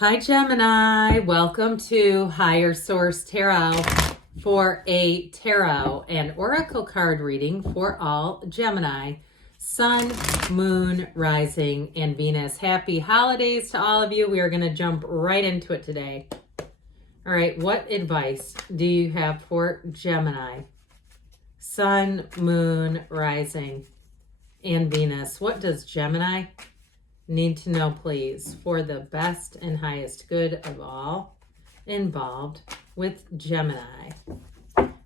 Hi, Gemini. Welcome to Higher Source Tarot for a tarot and oracle card reading for all Gemini, Sun, Moon, Rising, and Venus. Happy holidays to all of you. We are going to jump right into it today. All right, what advice do you have for Gemini, Sun, Moon, Rising, and Venus? What does Gemini need to know, please, for the best and highest good of all involved with Gemini?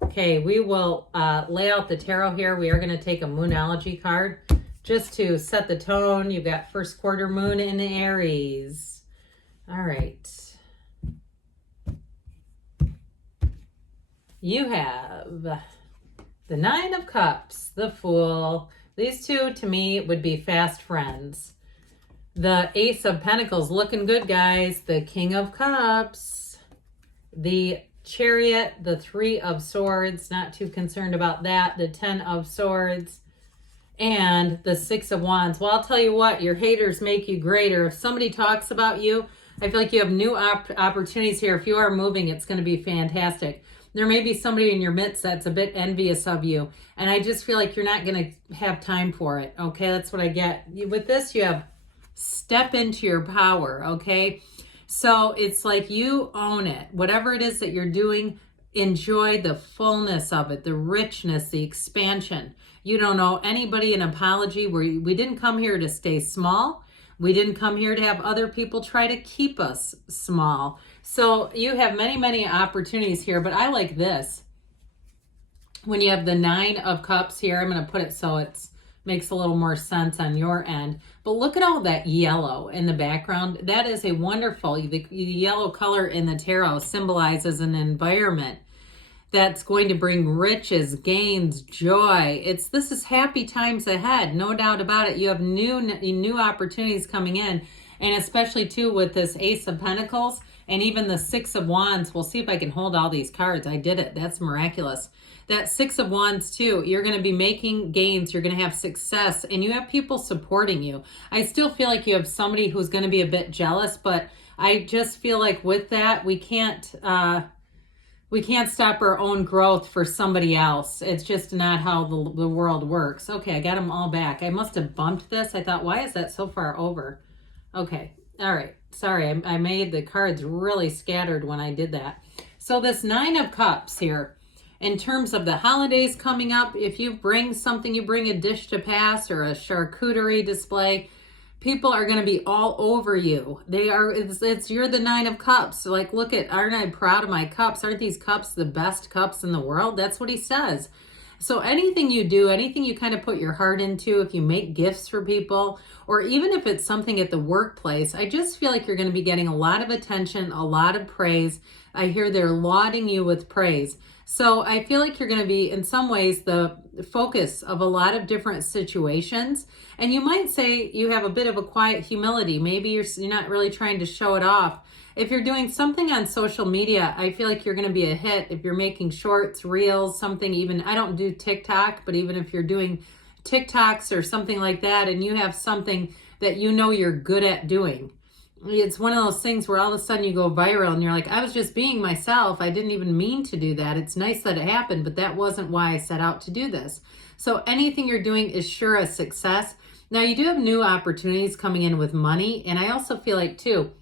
Okay, we will lay out the tarot here. We are going to take a Moonology card just to set the tone. You've got first quarter moon in Aries. All right. You have the Nine of Cups, the Fool. These two, to me, would be fast friends. The Ace of Pentacles, looking good, guys. The King of Cups, the Chariot, the Three of Swords, not too concerned about that. The 10 of Swords, and the Six of Wands. Well, I'll tell you what, your haters make you greater. If somebody talks about you, I feel like you have new opportunities here. If you are moving, it's going to be fantastic. There may be somebody in your midst that's a bit envious of you, and I just feel like you're not going to have time for it, okay? That's what I get. With this, you have step into your power, okay? So it's like you own it. Whatever it is that you're doing, enjoy the fullness of it, the richness, the expansion. You don't owe anybody an apology. We didn't come here to stay small. We didn't come here to have other people try to keep us small. So you have many, many opportunities here, but I like this. When you have the Nine of Cups here, I'm going to put it so it's makes a little more sense on your end. But look at all that yellow in the background. That is a wonderful, the yellow color in the tarot symbolizes an environment that's going to bring riches, gains, joy. This is happy times ahead, no doubt about it. You have new opportunities coming in, and especially too with this Ace of Pentacles and even the Six of Wands. We'll see if I can hold all these cards. I did it. That's miraculous. That Six of Wands too, you're going to be making gains, you're going to have success, and you have people supporting you. I still feel like you have somebody who's going to be a bit jealous, but I just feel like with that, we can't stop our own growth for somebody else. It's just not how the world works. Okay, I got them all back. I must have bumped this. I thought, why is that so far over? Okay, all right. Sorry, I made the cards really scattered when I did that. So this Nine of Cups here, in terms of the holidays coming up, if you bring something, you bring a dish to pass or a charcuterie display, people are going to be all over you. You're the Nine of Cups. Like, look at, aren't I proud of my cups? Aren't these cups the best cups in the world? That's what he says. So anything you do, anything you kind of put your heart into, if you make gifts for people, or even if it's something at the workplace, I just feel like you're going to be getting a lot of attention, a lot of praise. I hear they're lauding you with praise. So I feel like you're going to be, in some ways, the focus of a lot of different situations. And you might say you have a bit of a quiet humility. Maybe you're not really trying to show it off. If you're doing something on social media, I feel like you're going to be a hit. If you're making shorts, reels, something even, I don't do TikTok, but even if you're doing TikToks or something like that, and you have something that you know you're good at doing, it's one of those things where all of a sudden you go viral and you're like, I was just being myself. I didn't even mean to do that. It's nice that it happened, but that wasn't why I set out to do this. So anything you're doing is sure a success. Now you do have new opportunities coming in with money. And I also feel like too,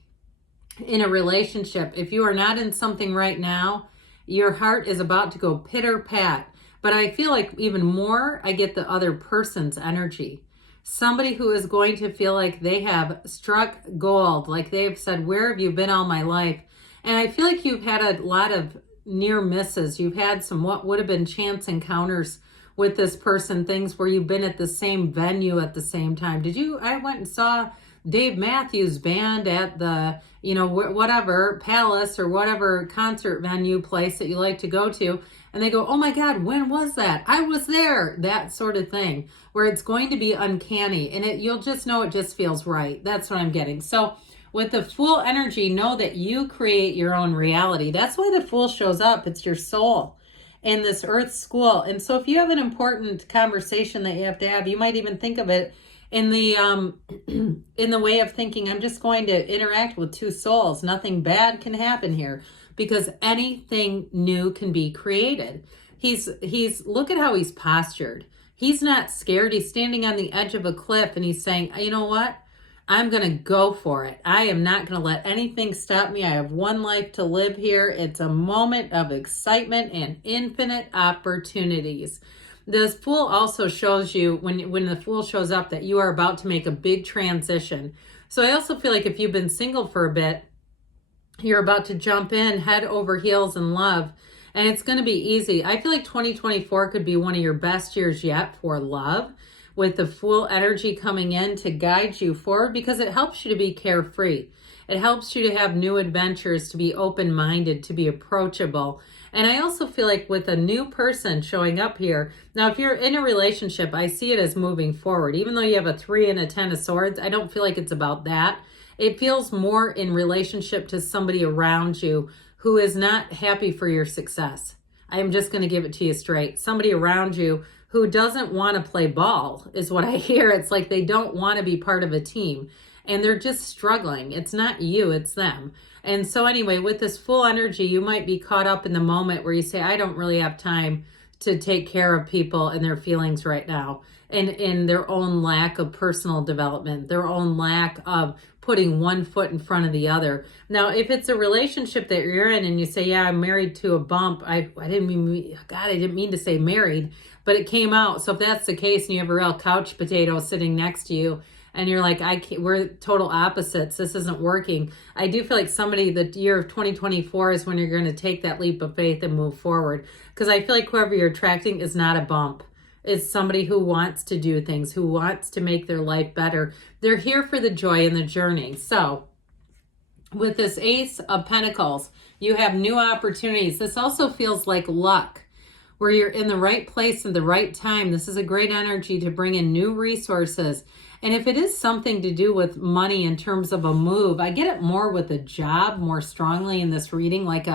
in a relationship, if you are not in something right now, your heart is about to go pitter pat. But I feel like even more, I get the other person's energy. Somebody who is going to feel like they have struck gold, like they've said, where have you been all my life? And I feel like you've had a lot of near misses. You've had some what would have been chance encounters with this person, things where you've been at the same venue at the same time. I went and saw Dave Matthews Band at the, whatever palace or whatever concert venue place that you like to go to. And they go, oh my God, when was that? I was there. That sort of thing, where it's going to be uncanny. And you'll just know it just feels right. That's what I'm getting. So with the Fool energy, know that you create your own reality. That's why the Fool shows up. It's your soul in this earth school. And so if you have an important conversation that you have to have, you might even think of it in the in the way of thinking, I'm just going to interact with two souls. Nothing bad can happen here because anything new can be created. He's look at how he's postured. He's not scared. He's standing on the edge of a cliff and he's saying, you know what? I'm going to go for it. I am not going to let anything stop me. I have one life to live here. It's a moment of excitement and infinite opportunities. This Fool also shows you, when the Fool shows up, that you are about to make a big transition. So I also feel like if you've been single for a bit, you're about to jump in head over heels in love, and it's going to be easy. I feel like 2024 could be one of your best years yet for love, with the Fool energy coming in to guide you forward, because it helps you to be carefree. It helps you to have new adventures, to be open-minded, to be approachable. And I also feel like with a new person showing up here, now if you're in a relationship, I see it as moving forward. Even though you have a 3 and a 10 of swords, I don't feel like it's about that. It feels more in relationship to somebody around you who is not happy for your success. I am just going to give it to you straight. Somebody around you who doesn't want to play ball is what I hear. It's like they don't want to be part of a team and they're just struggling. It's not you, it's them. And so anyway, with this Fool energy, you might be caught up in the moment where you say, I don't really have time to take care of people and their feelings right now, and in their own lack of personal development, their own lack of putting one foot in front of the other. Now, if it's a relationship that you're in and you say, yeah, I'm married to a bump, I didn't mean to say married, but it came out. So if that's the case and you have a real couch potato sitting next to you and you're like, we're total opposites, this isn't working, I do feel like the year of 2024 is when you're going to take that leap of faith and move forward. Because I feel like whoever you're attracting is not a bump. It's somebody who wants to do things, who wants to make their life better. They're here for the joy and the journey. So with this Ace of Pentacles, you have new opportunities. This also feels like luck, where you're in the right place at the right time. This is a great energy to bring in new resources. And if it is something to do with money in terms of a move, I get it more with a job more strongly in this reading, like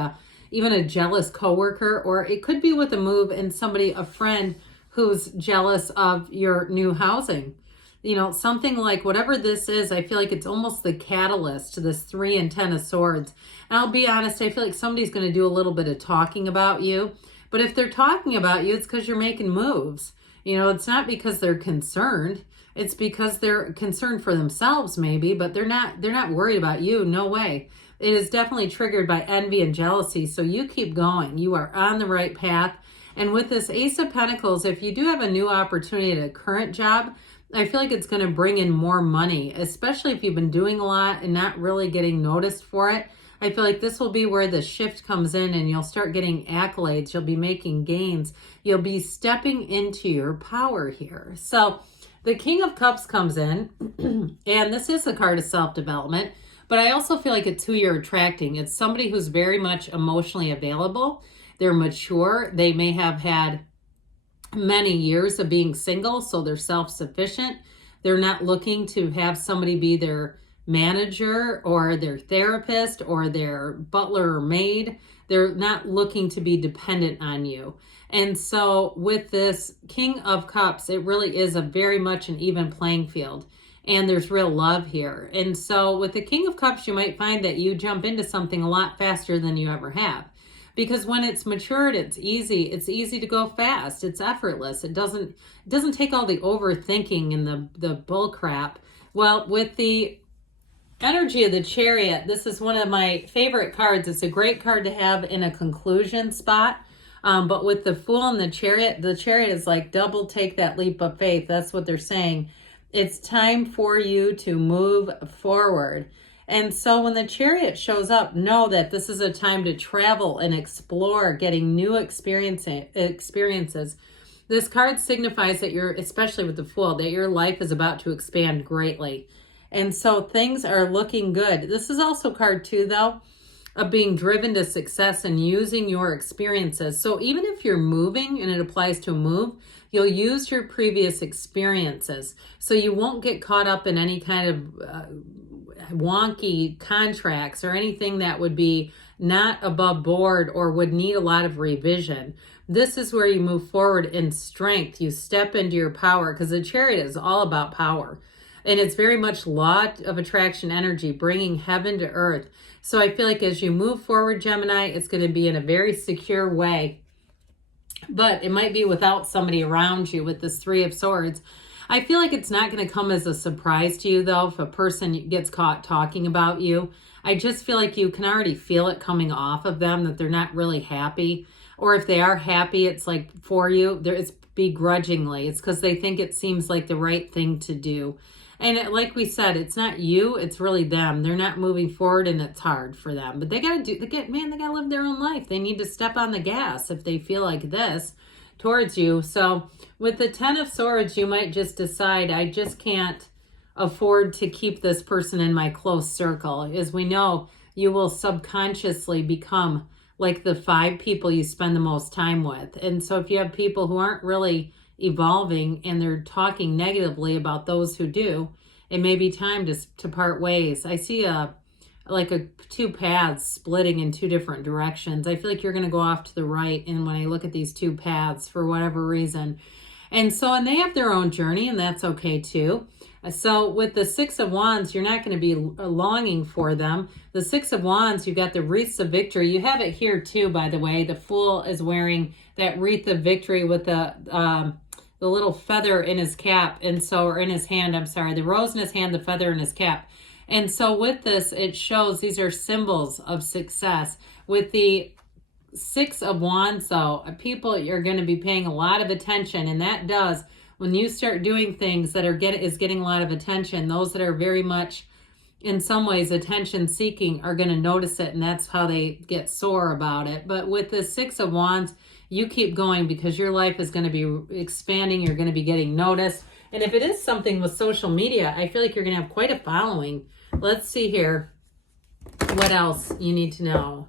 even a jealous coworker, or it could be with a move and a friend who's jealous of your new housing. You know, something like whatever this is, I feel like it's almost the catalyst to this 3 and 10 of swords. And I'll be honest, I feel like somebody's going to do a little bit of talking about you. But if they're talking about you, it's because you're making moves. You know, it's not because they're concerned. It's because they're concerned for themselves maybe, but they're not worried about you. No way. It is definitely triggered by envy and jealousy. So you keep going. You are on the right path. And with this Ace of Pentacles, if you do have a new opportunity at a current job, I feel like it's going to bring in more money, especially if you've been doing a lot and not really getting noticed for it. I feel like this will be where the shift comes in and you'll start getting accolades. You'll be making gains. You'll be stepping into your power here. So the King of Cups comes in, and this is a card of self-development, but I also feel like it's who you're attracting. It's somebody who's very much emotionally available. They're mature. They may have had many years of being single, so they're self-sufficient. They're not looking to have somebody be their manager or their therapist or their butler or maid. They're not looking to be dependent on you. And so with this King of Cups, it really is a very much an even playing field. And there's real love here. And so with the King of Cups, you might find that you jump into something a lot faster than you ever have. Because when it's matured, it's easy. It's easy to go fast. It's effortless. It doesn't take all the overthinking and the bull crap. Well, with the energy of the Chariot, this is one of my favorite cards. It's a great card to have in a conclusion spot. But with the Fool and the Chariot is like double take that leap of faith. That's what they're saying. It's time for you to move forward. And so when the Chariot shows up, know that this is a time to travel and explore, getting new experiences. This card signifies that especially with the Fool, that your life is about to expand greatly. And so things are looking good. This is also card 2, though, of being driven to success and using your experiences. So even if you're moving, and it applies to a move, you'll use your previous experiences. So you won't get caught up in any kind of wonky contracts or anything that would be not above board or would need a lot of revision. This is where you move forward in strength. You step into your power, because the Chariot is all about power. And it's very much law of attraction energy, bringing heaven to earth. So I feel like as you move forward, Gemini, it's going to be in a very secure way. But it might be without somebody around you with this Three of Swords. I feel like it's not going to come as a surprise to you, though, if a person gets caught talking about you. I just feel like you can already feel it coming off of them, that they're not really happy. Or if they are happy, it's like for you, it's begrudgingly. It's because they think it seems like the right thing to do. And like we said, it's not you, it's really them. They're not moving forward and it's hard for them. But they got to they got to live their own life. They need to step on the gas if they feel like this towards you. So with the Ten of Swords, you might just decide, I just can't afford to keep this person in my close circle. As we know, you will subconsciously become like the 5 people you spend the most time with. And so if you have people who aren't really evolving and they're talking negatively about those who do, it may be time to part ways. I see two paths splitting in 2 different directions. I feel like you're going to go off to the right, and when I look at these 2 paths for whatever reason. And they have their own journey, and that's okay too. So with the Six of Wands, you're not going to be longing for them. The Six of Wands, you've got the wreaths of victory. You have it here too, by the way. The Fool is wearing that wreath of victory with the little feather in his cap, or in his hand, I'm sorry. The rose in his hand, the feather in his cap. And so with this, it shows these are symbols of success. With the Six of Wands, though, people, you're going to be paying a lot of attention, and that does, when you start doing things that is getting a lot of attention, those that are very much, in some ways, attention seeking are going to notice it, and that's how they get sore about it. But with the Six of Wands, you keep going because your life is going to be expanding. You're going to be getting noticed. And if it is something with social media, I feel like you're going to have quite a following. Let's see here what else you need to know.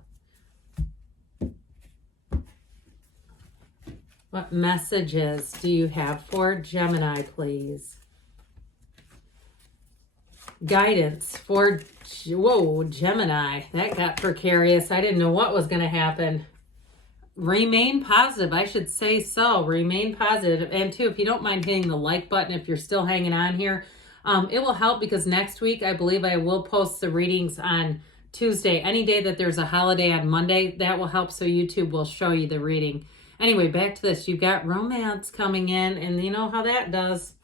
What messages do you have for Gemini, please? Guidance for, whoa, Gemini. That got precarious. I didn't know what was going to happen. Remain positive. I should say so. Remain positive. And too, if you don't mind hitting the like button, if you're still hanging on here, it will help, because next week, I believe I will post the readings on Tuesday. Any day that there's a holiday on Monday, that will help, so YouTube will show you the reading. Anyway, back to this. You've got romance coming in, and you know how that does.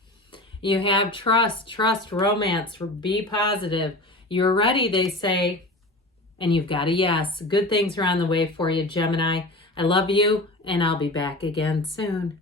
You have trust, romance, be positive. You're ready, they say, and you've got a yes. Good things are on the way for you, Gemini. I love you, and I'll be back again soon.